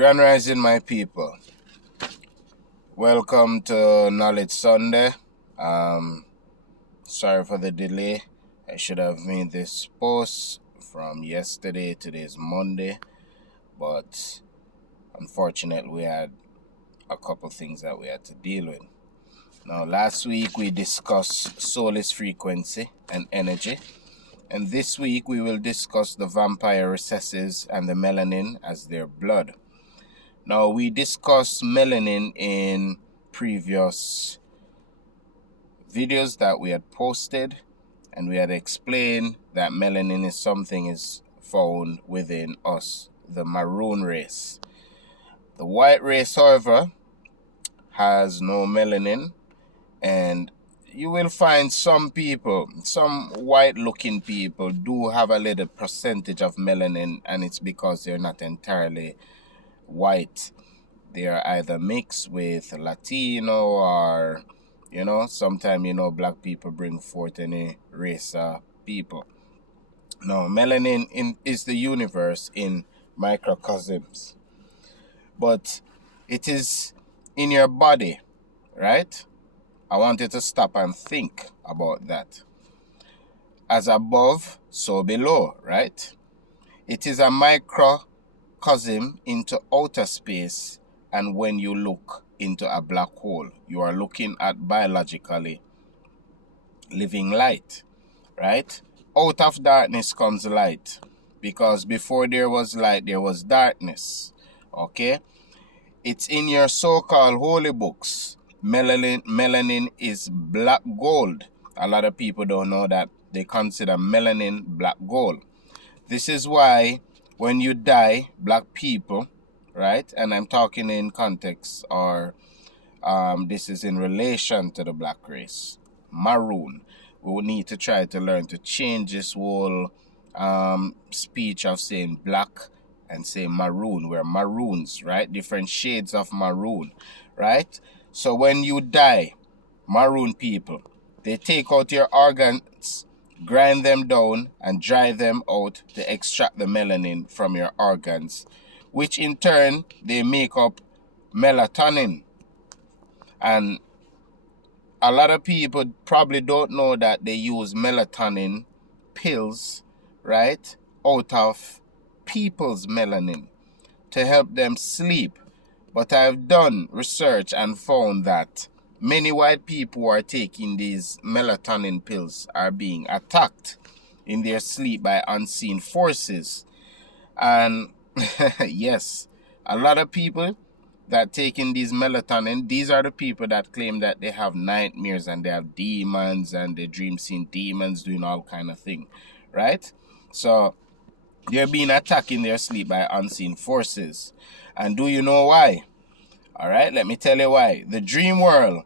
Grand Rising, my people. Welcome to Knowledge Sunday. Sorry for the delay. I should have made this post from yesterday. Today's Monday, but unfortunately we had a couple things that we had to deal with. Now, last week we discussed soulless frequency and energy, and this week we will discuss the vampire recessives and the melanin as their blood. Now, we discussed melanin in previous videos that we had posted, and we had explained that melanin is something is found within us, the maroon race. The white race, however, has no melanin, and you will find some people, some white-looking people do have a little percentage of melanin, and it's because they're not entirely white. They are either mixed with Latino or, sometimes, black people bring forth any race of people. Now, melanin is the universe in microcosms, but it is in your body, right? I want you to stop and think about that. As above, so below, right? It is a microcosm into outer space, and when you look into a black hole, you are looking at biologically living light, right? Out of darkness comes light, because before there was light, there was darkness, okay? It's in your so-called holy books. Melanin is black gold. A lot of people don't know that. They consider melanin black gold. This is why when you die, black people, right? And I'm talking in context, or this is in relation to the black race, maroon. We will need to try to learn to change this whole speech of saying black and saying maroon. We're maroons, right? Different shades of maroon, right? So when you die, maroon people, they take out your organs, grind them down, and dry them out to extract the melanin from your organs, which in turn, they make up melatonin. And a lot of people probably don't know that they use melatonin pills, right, out of people's melanin to help them sleep. But I've done research and found that many white people who are taking these melatonin pills are being attacked in their sleep by unseen forces. And yes, a lot of people that taking these melatonin, these are the people that claim that they have nightmares and they have demons and they dream seeing demons doing all kind of thing, right? So they're being attacked in their sleep by unseen forces. And do you know why? All right, let me tell you why. The dream world,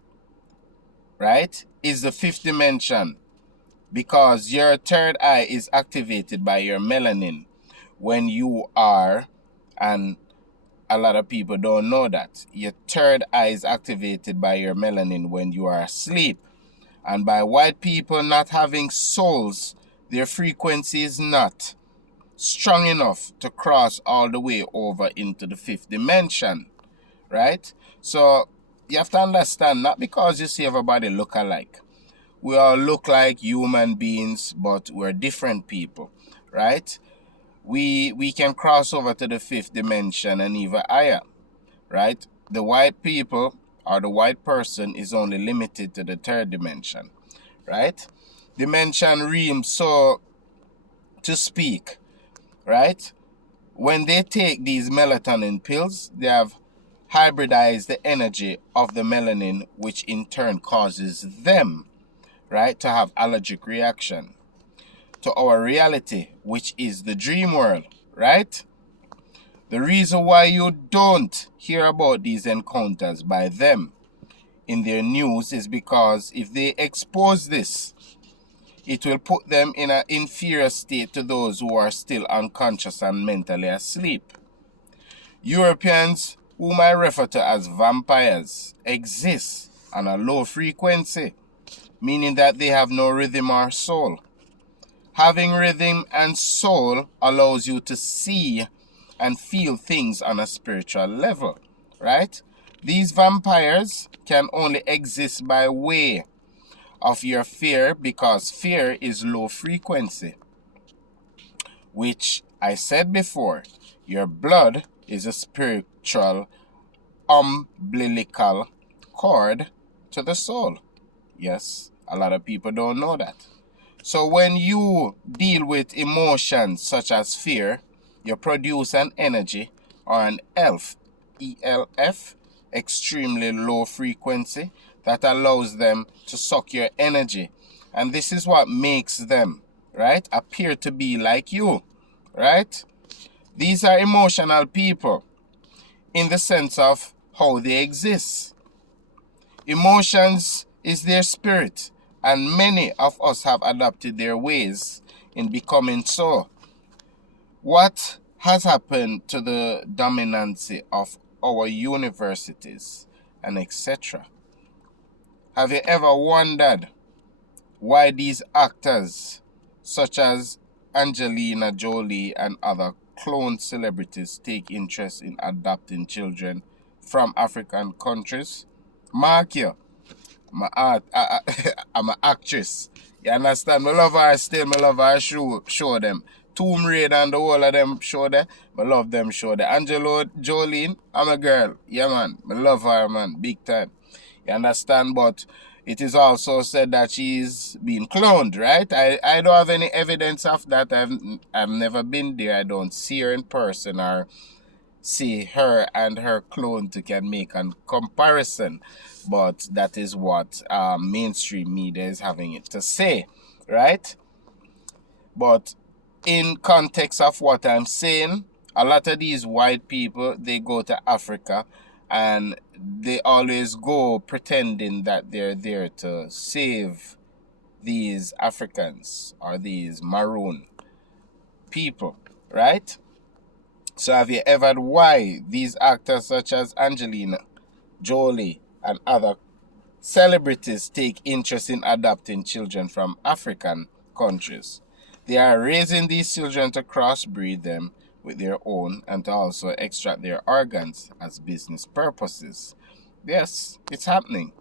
right, is the fifth dimension, because your third eye is activated by your melanin when you are, and a lot of people don't know that, your third eye is activated by your melanin when you are asleep. And by white people not having souls, their frequency is not strong enough to cross all the way over into the fifth dimension, right? So you have to understand, not because you see everybody look alike. We all look like human beings, but we're different people, right? We can cross over to the fifth dimension and even higher, right? The white people or the white person is only limited to the third dimension, right? Dimension realm, so to speak, right? When they take these melatonin pills, they have hybridized the energy of the melanin, which in turn causes them, right, to have allergic reaction to our reality, which is the dream world, right? The reason why you don't hear about these encounters by them in their news is because if they expose this, it will put them in an inferior state to those who are still unconscious and mentally asleep. Europeans, whom I refer to as vampires, exist on a low frequency, meaning that they have no rhythm or soul. Having rhythm and soul allows you to see and feel things on a spiritual level, right? These vampires can only exist by way of your fear, because fear is low frequency, which I said before, your blood is a spiritual umbilical cord to the soul. Yes, a lot of people don't know that. So when you deal with emotions such as fear, you produce an energy or an ELF, extremely low frequency, that allows them to suck your energy. And this is what makes them, right, appear to be like you, right? These are emotional people in the sense of how they exist. Emotions is their spirit, and many of us have adopted their ways in becoming so. What has happened to the dominancy of our universities and etc.? Have you ever wondered why these actors such as Angelina Jolie and other clone celebrities take interest in adopting children from African countries? Mark you, I'm an actress. You understand? I love her still, I love her show them. Tomb Raider and the whole of them show there. I love them show there. Angelo Jolene, I'm a girl. Yeah, man. I love her, man. Big time. You understand? But it is also said that she's been cloned, right? I don't have any evidence of that. I've never been there. I don't see her in person or see her and her clone to can make a comparison. But that is what mainstream media is having it to say, right? But in context of what I'm saying, a lot of these white people, they go to Africa and they always go pretending that they're there to save these Africans or these maroon people, right? So have you ever heard why these actors such as Angelina Jolie and other celebrities take interest in adopting children from African countries? They are raising these children to crossbreed them with their own and to also extract their organs as business purposes. Yes, it's happening.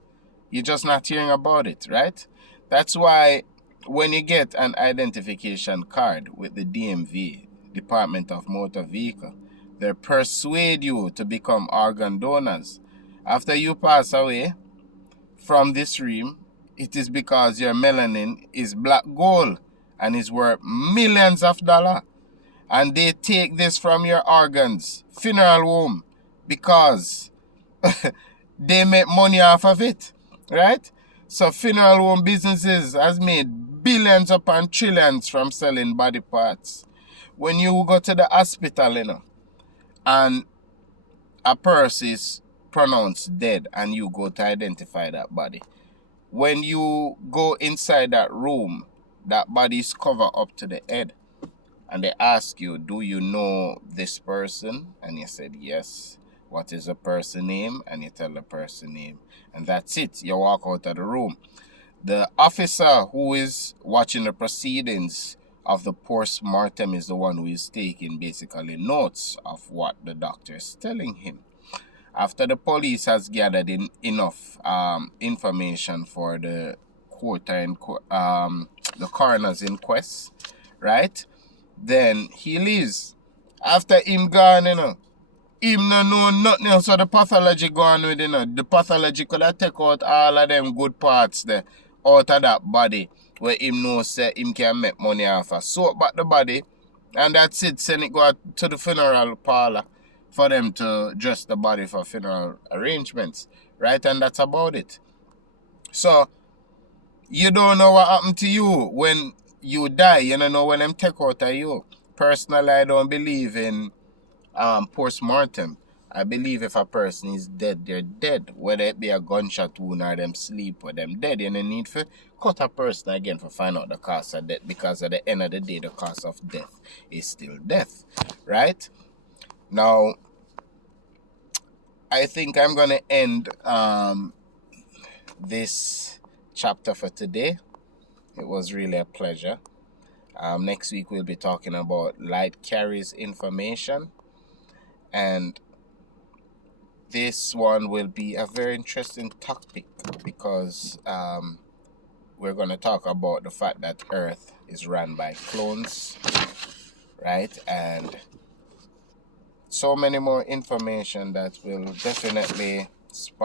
You're just not hearing about it, right? That's why when you get an identification card with the DMV, Department of Motor Vehicle, they persuade you to become organ donors. After you pass away from this realm, it is because your melanin is black gold and is worth millions of dollars. And they take this from your organs, funeral home, because they make money off of it, right? So funeral home businesses has made billions upon trillions from selling body parts. When you go to the hospital, and a person is pronounced dead and you go to identify that body, when you go inside that room, that body is covered up to the head. And they ask you, do you know this person? And you said, yes. What is the person name? And you tell the person name. And that's it. You walk out of the room. The officer who is watching the proceedings of the post-mortem is the one who is taking basically notes of what the doctor is telling him. After the police has gathered enough information for the the coroner's inquest, right? Then he leaves. After him gone, him no know nothing else. So the pathology gone with, the pathology could have take out all of them good parts there out of that body where him know say him can make money off of. Soak back the body and that's it. Send it go out to the funeral parlor for them to dress the body for funeral arrangements, right? And that's about it. So you don't know what happened to you when you die. You don't know when them take out of you. Personally, I don't believe in post-mortem. I believe if a person is dead, they're dead. Whether it be a gunshot wound or them sleep or them dead, you don't need to cut a person again to find out the cause of death, because at the end of the day, the cause of death is still death, right? Now, I think I'm going to end this chapter for today. It was really a pleasure. Next week we'll be talking about light carries information. And this one will be a very interesting topic because we're going to talk about the fact that Earth is run by clones, right? And so many more information that will definitely spark